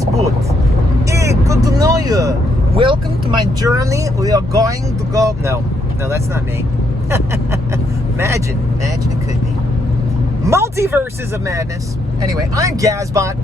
this boat. Hey, good to know you. Welcome to my journey. We are going to go... No, that's not me. Imagine it could be. Multiverses of madness. Anyway, I'm Gazbot,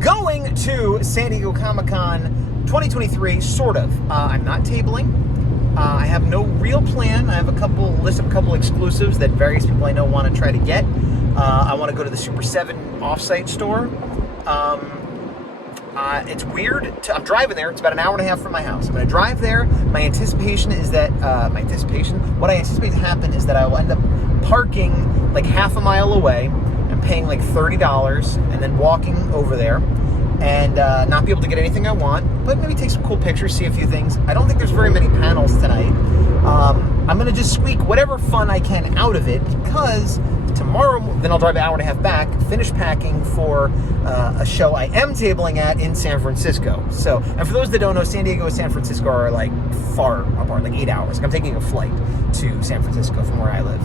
going to San Diego Comic-Con 2023, sort of. I'm not tabling. I have no real plan. I have a couple exclusives that various people I know want to try to get. I want to go to the Super 7 offsite store. It's weird. I'm driving there. It's about an hour and a half from my house. I'm going to drive there. My anticipation is that, what I anticipate to happen is that I will end up parking like half a mile away and paying like $30 and then walking over there and not be able to get anything I want, but maybe take some cool pictures, see a few things. I don't think there's very many panels tonight. I'm going to just squeak whatever fun I can out of it because tomorrow, then I'll drive an hour and a half back, finish packing for a show I am tabling at in San Francisco. So, and for those that don't know, San Diego and San Francisco are like far apart, like 8 hours. Like I'm taking a flight to San Francisco from where I live.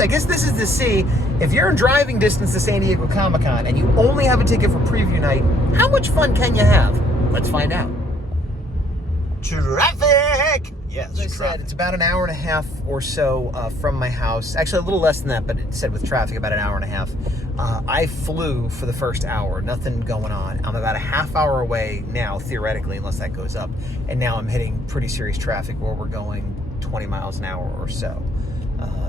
I guess this is to see if you're in driving distance to San Diego Comic-Con and you only have a ticket for preview night, how much fun can you have? Let's find out. Traffic! Yes, as I said, it's about an hour and a half or so from my house. Actually, a little less than that, but it said with traffic, about an hour and a half. I flew for the first hour, nothing going on. I'm about a half hour away now, theoretically, unless that goes up. And now I'm hitting pretty serious traffic where we're going 20 miles an hour or so.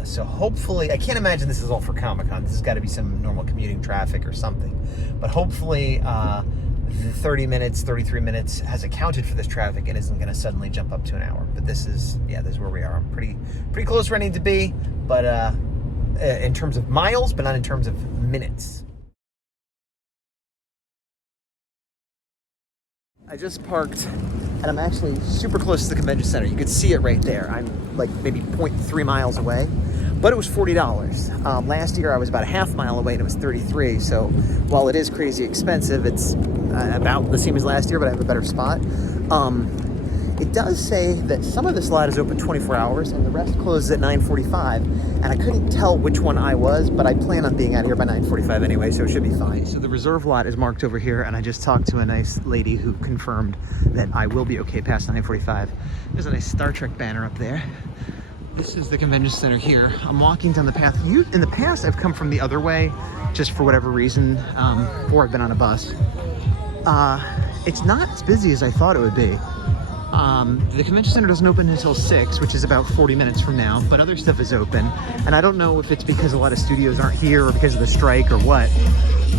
So hopefully, I can't imagine this is all for Comic-Con. This has got to be some normal commuting traffic or something. But hopefully, the 30 minutes, 33 minutes has accounted for this traffic and isn't going to suddenly jump up to an hour. But this is where we are. I'm pretty close where I need to be, but in terms of miles, but not in terms of minutes. I just parked, and I'm actually super close to the convention center. You could see it right there. I'm like maybe 0.3 miles away, but it was $40. Last year I was about a half mile away and it was $33. So while it is crazy expensive, it's about the same as last year, but I have a better spot. It does say that some of this lot is open 24 hours and the rest closes at 9:45. And I couldn't tell which one I was, but I plan on being out of here by 9:45 anyway, so it should be fine. So the reserve lot is marked over here, and I just talked to a nice lady who confirmed that I will be okay past 9:45. There's a nice Star Trek banner up there. This is the convention center here. I'm walking down the path. In the past, I've come from the other way, just for whatever reason, or I've been on a bus. It's not as busy as I thought it would be. The convention center doesn't open until 6, which is about 40 minutes from now, but other stuff is open. And I don't know if it's because a lot of studios aren't here or because of the strike or what,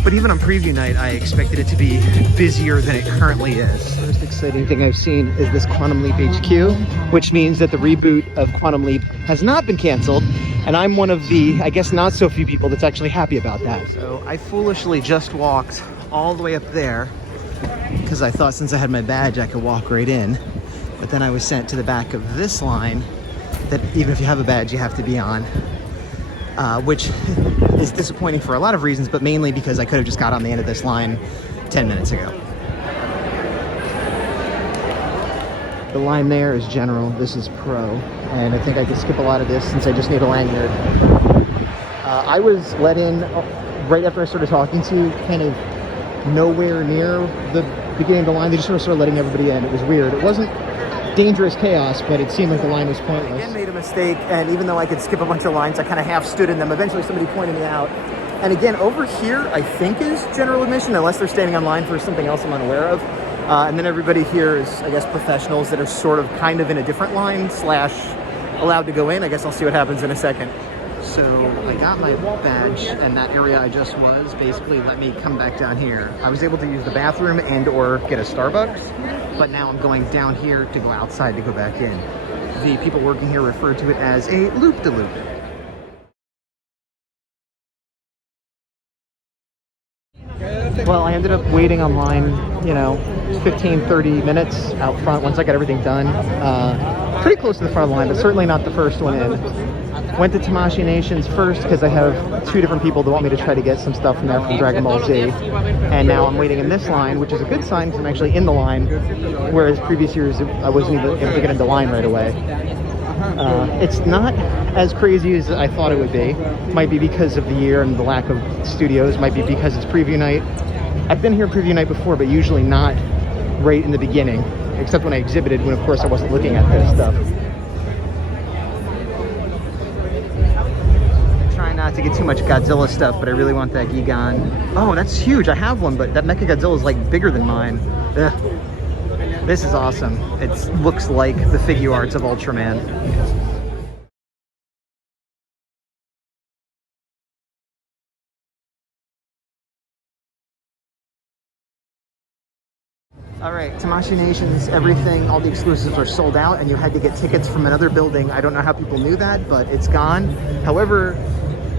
but even on preview night, I expected it to be busier than it currently is. The most exciting thing I've seen is this Quantum Leap HQ, which means that the reboot of Quantum Leap has not been canceled, and I'm one of the, I guess, not so few people that's actually happy about that. So I foolishly just walked all the way up there because I thought since I had my badge, I could walk right in. But then I was sent to the back of this line that even if you have a badge, you have to be on, which is disappointing for a lot of reasons, but mainly because I could have just got on the end of this line 10 minutes ago. The line there is general, this is pro, and I think I can skip a lot of this since I just need a lanyard. I was let in right after I started talking to you, kind of nowhere near the beginning of the line. They just sort of started letting everybody in. It was weird. It wasn't dangerous chaos, but it seemed like the line was pointless. I again made a mistake, and even though I could skip a bunch of lines, I kind of half stood in them. Eventually somebody pointed me out. And again, over here, I think is general admission, unless they're standing on line for something else I'm unaware of. And then everybody here is, I guess, professionals that are sort of kind of in a different line / allowed to go in. I guess I'll see what happens in a second. So I got my badge, and that area I just was basically let me come back down here. I was able to use the bathroom and or get a Starbucks, but now I'm going down here to go outside to go back in. The people working here refer to it as a loop-de-loop. Well, I ended up waiting online, 15, 30 minutes out front once I got everything done. Pretty close to the front of the line, but certainly not the first one in. Went to Tamashii Nations first because I have 2 different people that want me to try to get some stuff from there from Dragon Ball Z. And now I'm waiting in this line, which is a good sign because I'm actually in the line, whereas previous years I wasn't even able to get into line right away. It's not as crazy as I thought it would be. Might be because of the year and the lack of studios. Might be because it's preview night. I've been here preview night before, but usually not right in the beginning, except when I exhibited, when of course I wasn't looking at this stuff. Trying not to get too much Godzilla stuff, but I really want that Gigan. Oh, that's huge. I have one, but that Mechagodzilla is like bigger than mine. Ugh. This is awesome. It looks like the figure arts of Ultraman. All right, Tamashii Nations, everything, all the exclusives are sold out, and you had to get tickets from another building. I don't know how people knew that, but it's gone. However,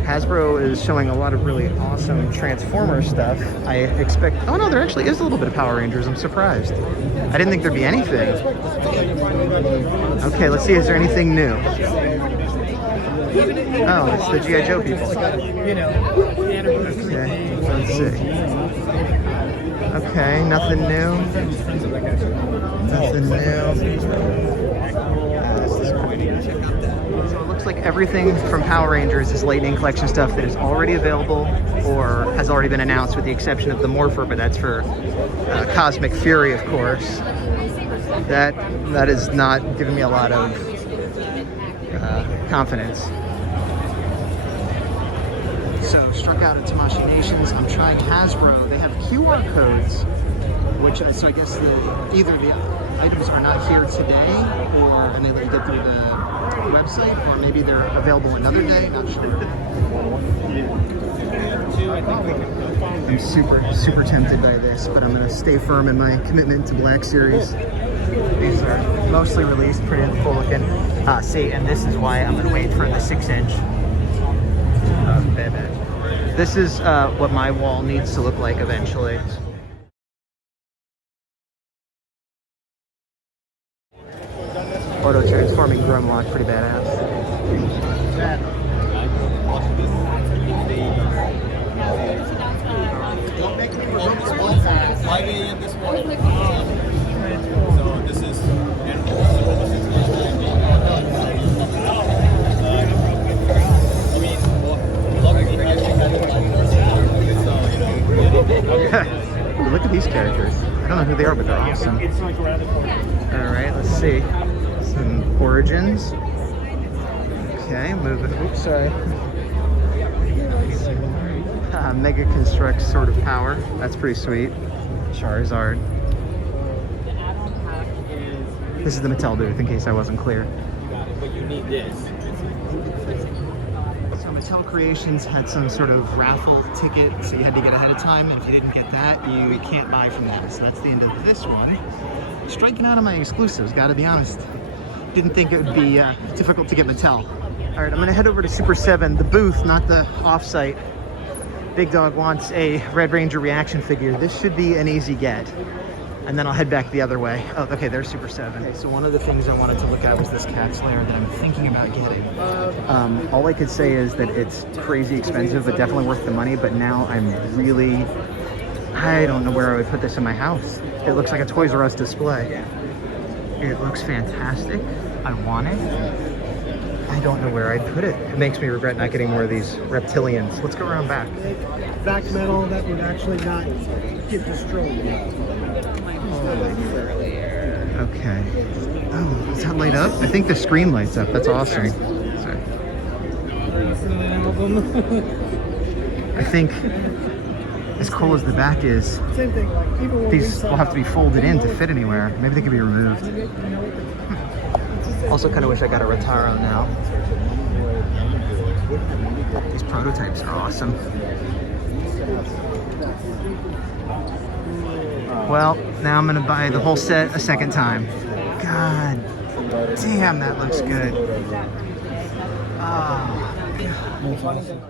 Hasbro is showing a lot of really awesome Transformer stuff. I expect, oh no, there actually is a little bit of Power Rangers. I'm surprised. I didn't think there'd be anything. Okay, let's see, is there anything new? Oh, it's the G.I. Joe people. Okay, let's see. Okay, nothing new. Nothing new. So it looks like everything from Power Rangers is Lightning Collection stuff that is already available or has already been announced, with the exception of the Morpher, but that's for Cosmic Fury, of course. That is not giving me a lot of confidence. So, struck out at Tamashii Nations. I'm trying Hasbro. They have QR codes, which, so I guess either the items are not here today, and they let you get through the website, or maybe they're available another day, not sure. I'm super tempted by this, but I'm going to stay firm in my commitment to Black Series. These are mostly released, pretty cool looking. See, and this is why I'm going to wait for the 6-inch. This is what my wall needs to look like eventually. Auto transforming Grumlock, pretty badass. So this is Look at these characters. I don't know who they are, but they're awesome. Alright, let's see. Some Origins. Okay, move it. Oops, sorry. Mega Construct Sword of Power. That's pretty sweet. Charizard. This is the Mattel booth, in case I wasn't clear. but you need this. So Mattel Creations had some sort of raffle ticket, so you had to get ahead of time, and if you didn't get that, you can't buy from that. So that's the end of this one. Striking out on my exclusives, gotta be honest. Didn't think it would be difficult to get Mattel. All right, I'm gonna head over to Super 7, the booth, not the off-site. Big Dog wants a Red Ranger reaction figure. This should be an easy get. And then I'll head back the other way. Oh, okay, there's Super 7. Okay, so one of the things I wanted to look at was this Cat'sLair that I'm thinking about getting. All I could say is that it's crazy expensive, but definitely worth the money. But now I don't know where I would put this in my house. It looks like a Toys R Us display. It looks fantastic. I want it. I don't know where I'd put it. It makes me regret not getting more of these reptilians. Let's go around back. Back metal that would actually not get destroyed. Okay. Oh, is that light up? I think the screen lights up. That's awesome. Sorry. I think, as cool as the back is, Same thing, like even when these will have to be folded in to fit anywhere. Maybe they could be removed. Also kind of wish I got a Rotaro now. These prototypes are awesome. Well, now I'm gonna buy the whole set a second time. God damn, that looks good. Oh, God.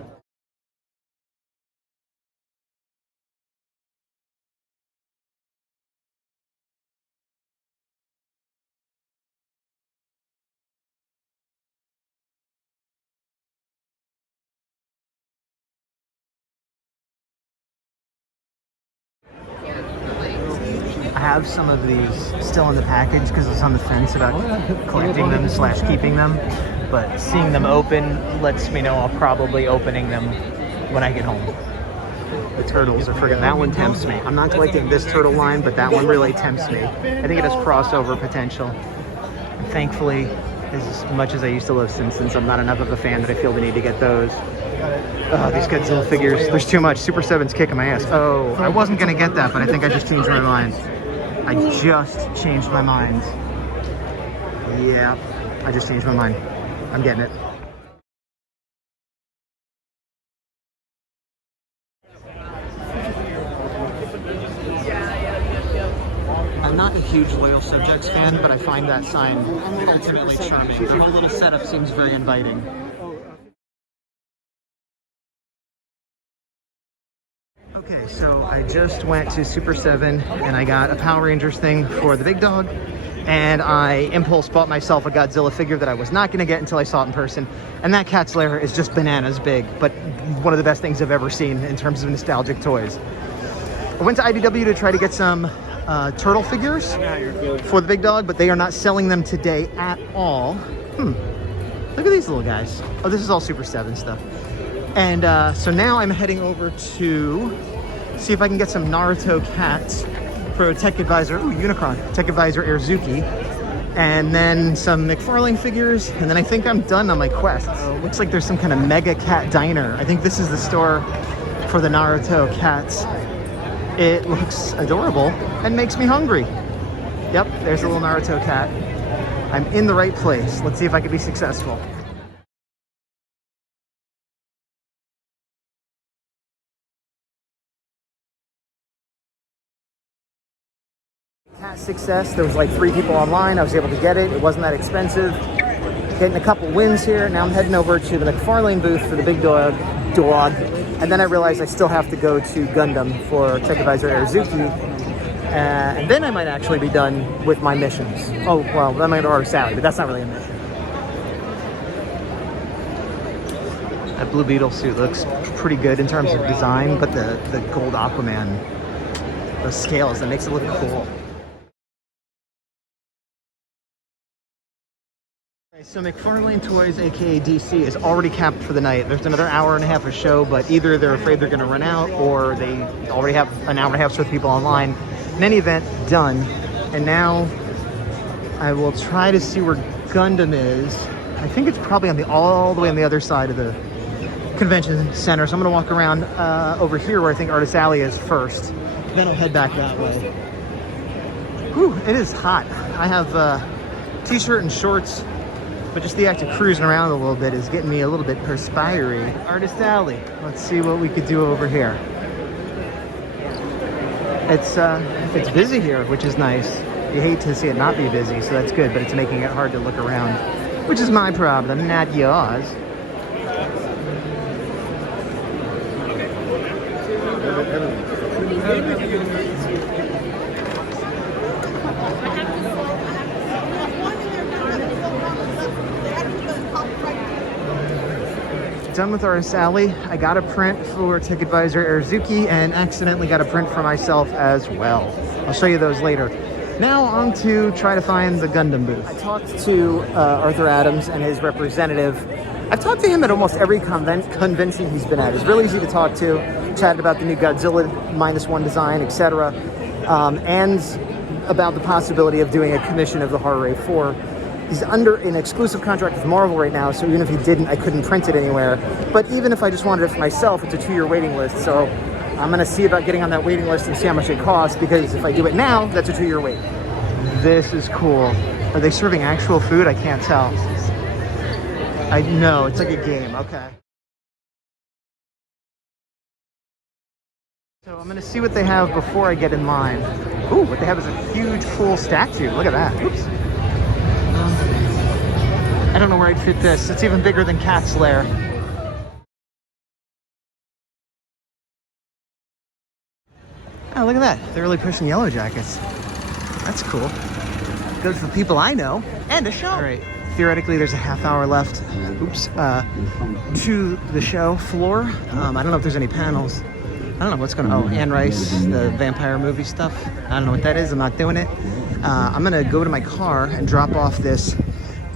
I have some of these still in the package because I was on the fence about collecting them / keeping them. But seeing them open lets me know I'll probably opening them when I get home. The turtles are friggin', that one tempts me. I'm not collecting this turtle line, but that one really tempts me. I think it has crossover potential. And thankfully, as much as I used to love Simpsons, I'm not enough of a fan that I feel the need to get those. Oh, these Godzilla figures, there's too much. Super 7's kicking my ass. Oh, I wasn't gonna get that, but I think I just changed my mind. I just changed my mind. Yeah, I just changed my mind. I'm getting it. I'm not a huge Loyal Subjects fan, but I find that sign ultimately charming. The whole little setup seems very inviting. Okay, so I just went to Super 7 and I got a Power Rangers thing for the big dog, and I impulse bought myself a Godzilla figure that I was not going to get until I saw it in person, and that Cat'sLair is just bananas big, but one of the best things I've ever seen in terms of nostalgic toys. I went to IDW to try to get some turtle figures for the big dog, but they are not selling them today at all. Look at these little guys. Oh, this is all Super 7 stuff. And so now I'm heading over to see if I can get some Naruto cats for Tech Advisor, Unicron, Tech Advisor Airzuki, and then some McFarlane figures, and then I think I'm done on my quest. Looks like there's some kind of mega cat diner. I think this is the store for the Naruto cats. It looks adorable and makes me hungry. Yep, there's a little Naruto cat. I'm in the right place. Let's see if I can be successful. Cat success. There was like 3 people online. I was able to get it. It wasn't that expensive. Getting a couple wins here. Now I'm heading over to the McFarlane booth for the big dog. And then I realized I still have to go to Gundam for Tech Advisor Airzuki. And then I might actually be done with my missions. Oh, well, then I might order Sally, but that's not really a mission. That Blue Beetle suit looks pretty good in terms of design, but the gold Aquaman, those scales, that makes it look cool. So McFarlane Toys, aka DC, is already capped for the night. There's another hour and a half of show, but either they're afraid they're going to run out, or they already have an hour and a half's worth of people online. In any event, done. And now I will try to see where Gundam is. I think it's probably on all the way on the other side of the convention center. So I'm going to walk around over here where I think Artist Alley is first. Then I'll head back that way. Whew, it is hot. I have a t-shirt and shorts. But just the act of cruising around a little bit is getting me a little bit perspiry. Artist Alley. Let's see what we could do over here. It's busy here, which is nice. You hate to see it not be busy, so that's good, but it's making it hard to look around, which is my problem, not yours. Done with Artist Alley. I got a print for Tech Advisor Airzuki and accidentally got a print for myself as well. I'll show you those later. Now on to try to find the Gundam booth. I talked to Arthur Adams and his representative. I've talked to him at almost every convention he's been at. He's really easy to talk to. Chatted about the new Godzilla -1 design, etc. And about the possibility of doing a commission of the Horror Ray 4. He's under an exclusive contract with Marvel right now, so even if he didn't, I couldn't print it anywhere. But even if I just wanted it for myself, it's a 2-year waiting list. So I'm going to see about getting on that waiting list and see how much it costs, because if I do it now, that's a 2-year wait. This is cool. Are they serving actual food? I can't tell. I know, it's like a game. Okay. So I'm going to see what they have before I get in line. Ooh, what they have is a huge, cool statue. Look at that. Oops. I don't know where I'd fit this. It's even bigger than Cat'sLair. Oh, look at that. They're really pushing Yellow Jackets. That's cool. Good for people I know. And a show. All right. Theoretically, there's a half hour left. Oops. To the show floor. I don't know if there's any panels. I don't know what's going on. Oh, Anne Rice, the vampire movie stuff. I don't know what that is. I'm not doing it. I'm going to go to my car and drop off this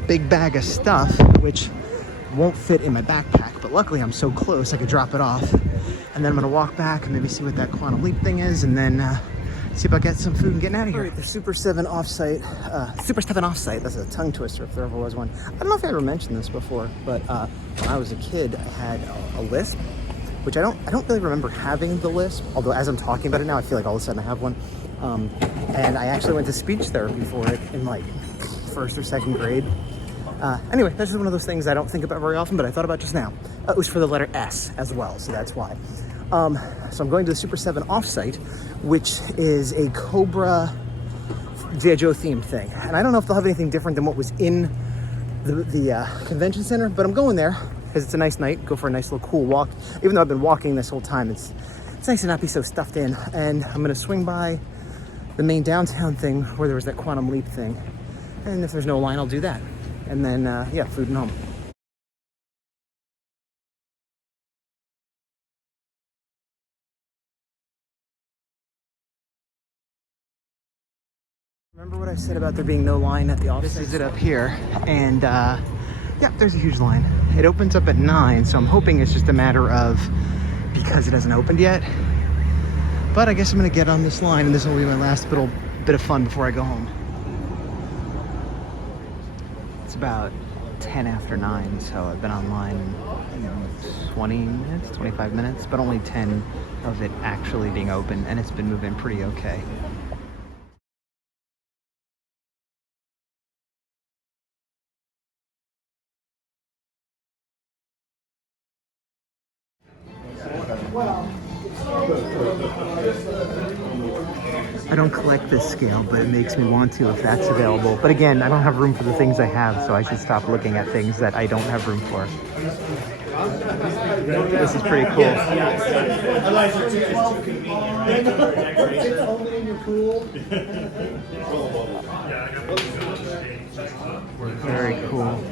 big bag of stuff, which won't fit in my backpack. But luckily, I'm so close, I could drop it off. And then I'm going to walk back and maybe see what that Quantum Leap thing is. And then see if I get some food and getting out of here. All right, the Super 7 offsite. Super 7 offsite. That's a tongue twister if there ever was one. I don't know if I ever mentioned this before, but when I was a kid, I had a lisp, which I don't really remember having the lisp. Although as I'm talking about it now, I feel like all of a sudden I have one. And I actually went to speech therapy for it in like 1st or 2nd grade. Anyway, that's just one of those things I don't think about very often, but I thought about just now. It was for the letter S as well, so that's why. So I'm going to the Super 7 offsite, which is a Cobra G.I. Joe themed thing. And I don't know if they'll have anything different than what was in the convention center, but I'm going there because it's a nice night, go for a nice little cool walk. Even though I've been walking this whole time, it's nice to not be so stuffed in. And I'm gonna swing by the main downtown thing where there was that Quantum Leap thing. And if there's no line, I'll do that. And then, yeah, food and home. Remember what I said about there being no line at the office? This is it up here, and yeah, there's a huge line. It opens up at 9, so I'm hoping it's just a matter of, because it hasn't opened yet. But I guess I'm gonna get on this line, and this will be my last little bit of fun before I go home. It's about 10 after 9, so I've been online 20 minutes, 25 minutes, but only 10 of it actually being open, and it's been moving pretty okay. I don't collect this scale, but it makes me want to if that's available. But again, I don't have room for the things I have, so I should stop looking at things that I don't have room for. This is pretty cool. Very cool.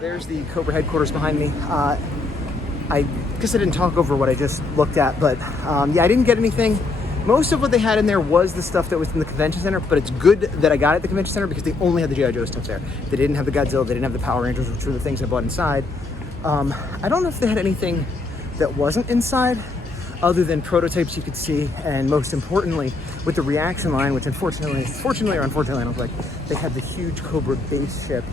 There's the Cobra headquarters behind me. I guess I didn't talk over what I just looked at, but yeah, I didn't get anything. Most of what they had in there was the stuff that was in the convention center, but it's good that I got it at the convention center because they only had the G.I. Joe stuff there. They didn't have the Godzilla, they didn't have the Power Rangers, which were the things I bought inside. I don't know if they had anything that wasn't inside other than prototypes you could see, and most importantly, with the reaction line, which fortunately or unfortunately, I don't like, they had the huge Cobra base ship.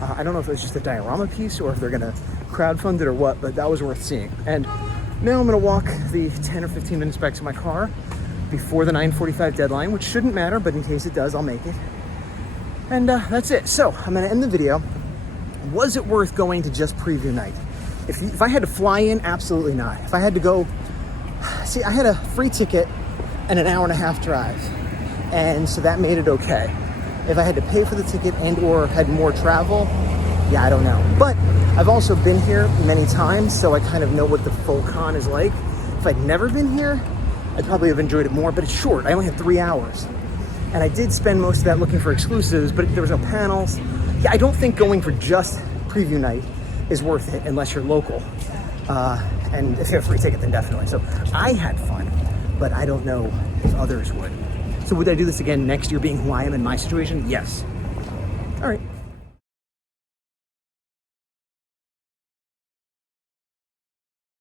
I don't know if it was just a diorama piece or if they're gonna crowdfund it or what, but that was worth seeing. And now I'm gonna walk the 10 or 15 minutes back to my car before the 9:45 deadline, which shouldn't matter, but in case it does, I'll make it. And that's it. So I'm gonna end the video. Was it worth going to just preview night? If I had to fly in, absolutely not. If I had to go, see, I had a free ticket and an hour-and-a-half drive, and so that made it okay. If I had to pay for the ticket and or had more travel, yeah, I don't know. But I've also been here many times, so I kind of know what the full con is like. If I'd never been here, I'd probably have enjoyed it more, but it's short. I only had 3 hours. And I did spend most of that looking for exclusives, but there was no panels. Yeah, I don't think going for just preview night is worth it unless you're local. And if you have a free ticket, then definitely. So I had fun, but I don't know if others would. So would I do this again next year being who I am in my situation? Yes.